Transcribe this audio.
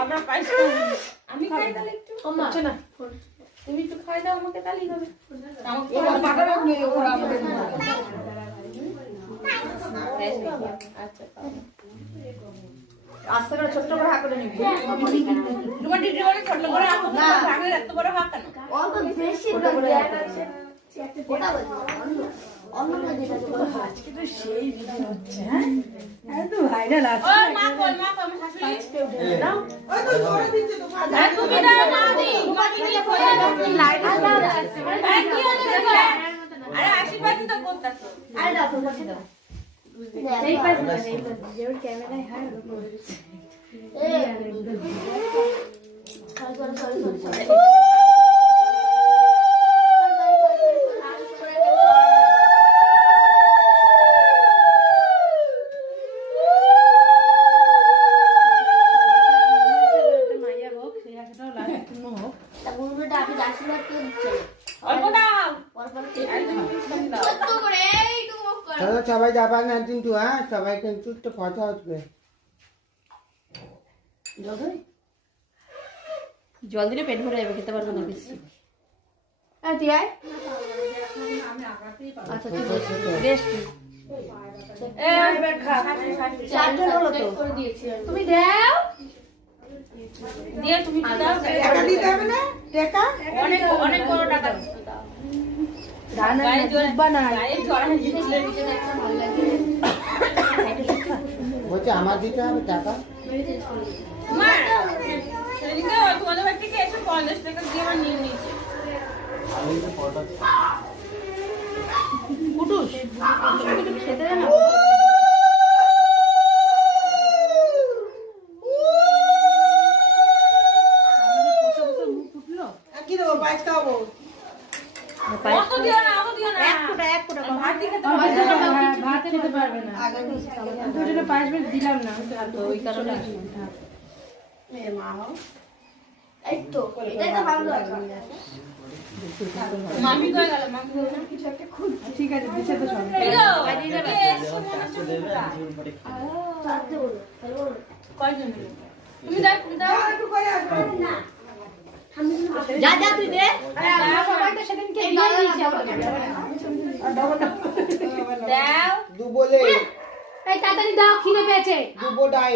আমরা পাইছি আমি খাই তাহলে একটু হচ্ছে না তুমি একটু খাই দাও আমাকে তাহলেই হবে আমাকে পাঠাবে না ওরা আমাদের আচ্ছা আস্তে করে ছোট করে হাত করে নিবি তোমার দিদি বলে ছোট করে হাত না আগে এত বড় হাত কেন অল্প বেশি করে আছে ওটা অন্যটা যেটা আজকে তো সেই ভিডিও হচ্ছে হ্যাঁ একদম ভাইরাল আছে ওই মা কল আমি শাশুড়ি উঠে দাও ওই তো জোরে দিচ্ছে তো হ্যাঁ তুমি দাও না দি তোমাকে নিয়ে কইয়া দাও লাইট দাও আরে কি হচ্ছে আরে আশীর্বাদ তো করতাছো আরে দাও তোমাকে দাও সেই পাশ না সেই পাশ যে ক্যামেরায় হয় সরি চলো সবাই যাবা না কিন্তু হ্যাঁ সবাই কিন্তু একটু কথা হচ্ছে জল দিলে পেট ভরে যাবে খেতে পারবো না বেশি তুই আয় আচ্ছা ঠিক আছে বেশ চারজন হলো তো তুমি দাও দিয়ে তুমি দাও টাকা দিতে হবে না টাকা অনেক অনেক বড় টাকা গায়ে জোর বানাই গায়ে জোর দিলে ভালো লাগে বলছে আমার দিতে হবে টাকা মা সেদিনকে তোমাদের বাড়ি থেকে এসে 50 টাকা দিয়ে আমার নিয়ে নিয়েছে কুটুস খেতে জানো কি দেবো পায়েস খাবো অত দিও না এক ফোঁটা ভাত দিয়ে খেতে পারবে না ভাত খেতে পারবে না দুটো পায়েস বেশ দিলাম না তো ওই কারণে মেয়ে মা হও এই তো এটাই তো ভালো আছে মামি কই গেল মামি না কিছু একটা খুব ঠিক আছে দিছে তো সব এই তো বাইরে যাবে চারটে বলো কয়জন তুমি দাও একটু করে আসো না যা যা তুই দে আমরা সবাই তো সেদিনকে দিয়ে দিয়েছি দাও দু বলে এই তাড়াতাড়ি দাও খিদে পেয়েছে দু বোডাই